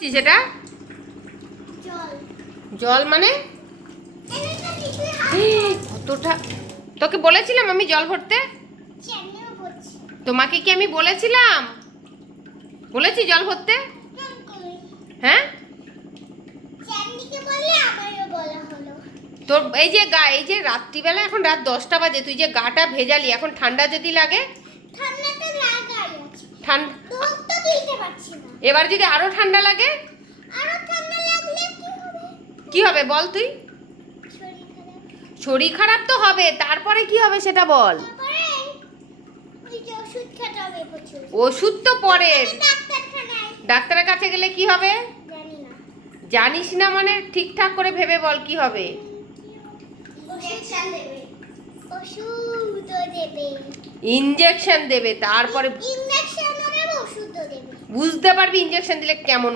সেটা জল মানে কতটা তোকে বলেছিলাম আমি জল ভরতে? তোমাকে কি আমি বলেছিলাম বলেছি জল ভরতে? হ্যাঁ তোর এই যে রাত্রিবেলা এখন রাত 10টা বাজে, তুই যে গাটা ভেজালি, এখন ঠান্ডা যদি লাগে এবার যদি আরো ঠান্ডা লাগে কি হবে বল তুই? শরীর খারাপ তো হবে, তারপরে কি হবে সেটা বল। ওষুধ তো পরে, ডাক্তারের কাছে গেলে কি হবে? জানিস না মানে ঠিকঠাক করে ভেবে বল কি হবে। ইনজেকশন দেবে, তারপরে বুঝতে পারবি ইনজেকশন দিলে কেমন।